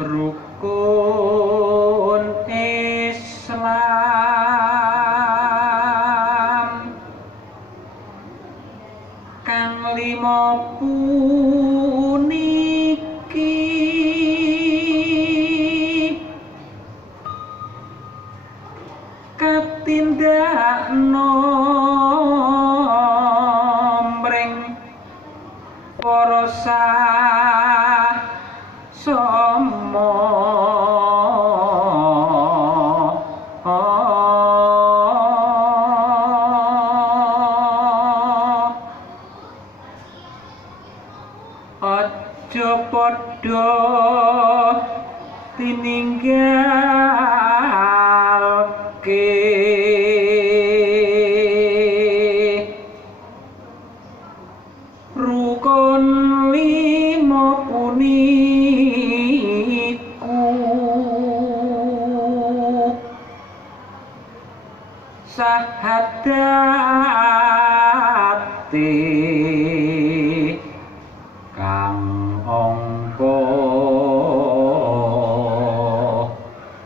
Rukun Islam kang lima puniki katindakno mring para soma aja padha tininggalke rukun lima puniku sahadate kang angka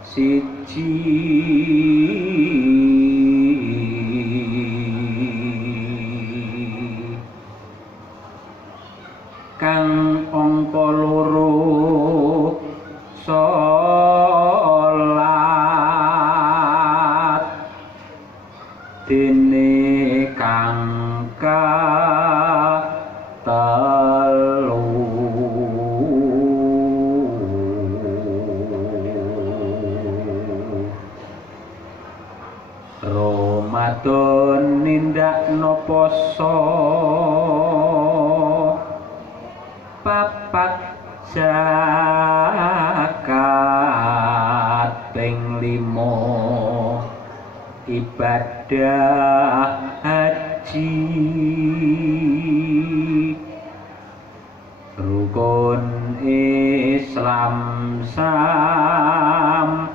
siji kang angka loro salat dene kang telu Ramadan nindakno poso papat zakat ping 5 ibadah haji rukun Islam sampurna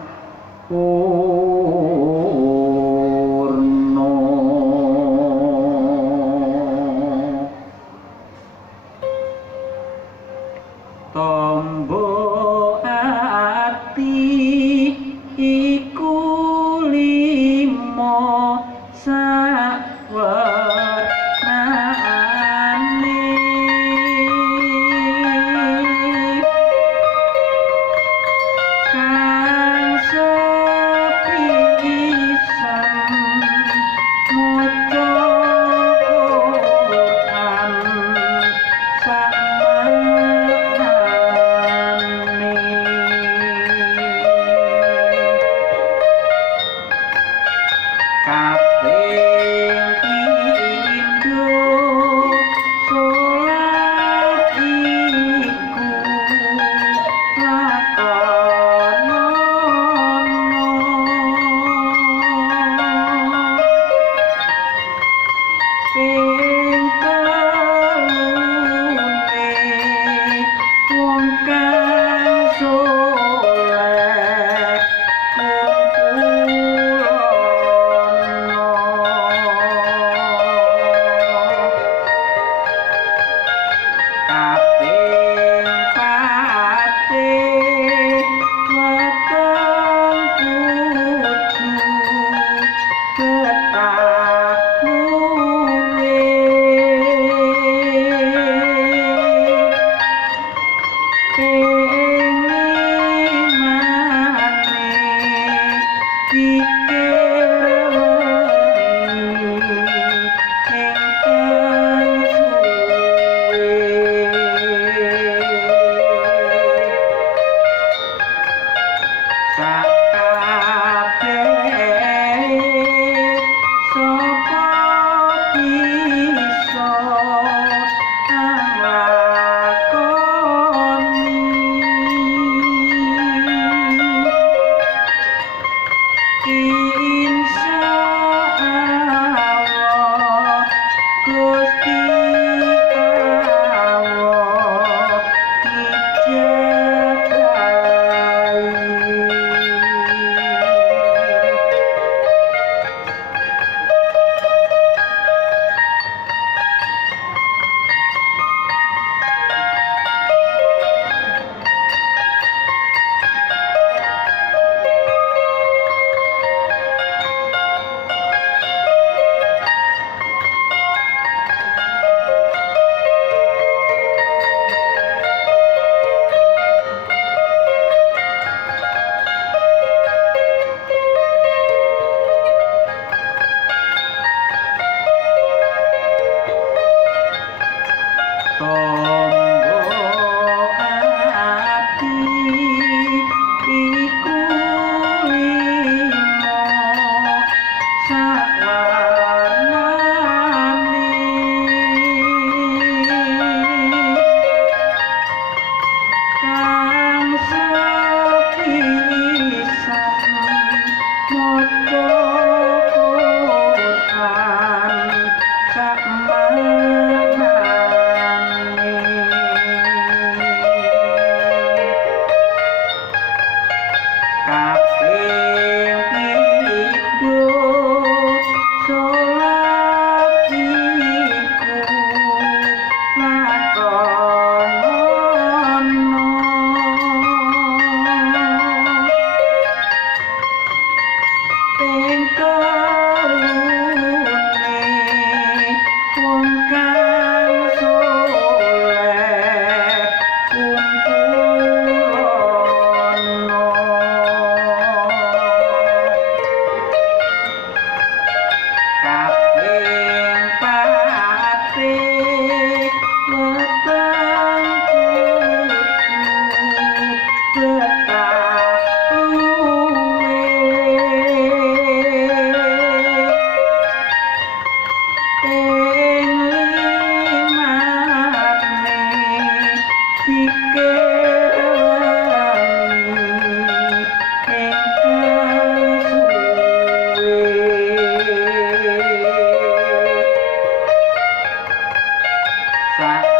tombo ati iku limo sawarnane kang sepisan maca Quran kaping pindho salat iku lakonono ping telune wong kang saleh kaping pate weteng kudu ketaluwe ping limane pikir ingkang sakabehe sapa bisa nglakoni kang sepisan maca Quran sak manane kaping pindho salat iku lakonono ping telune wong kang soleh kumpulono kaping patih weteng kudu betah luwe ping limane pikir wengi ingkang suwe sak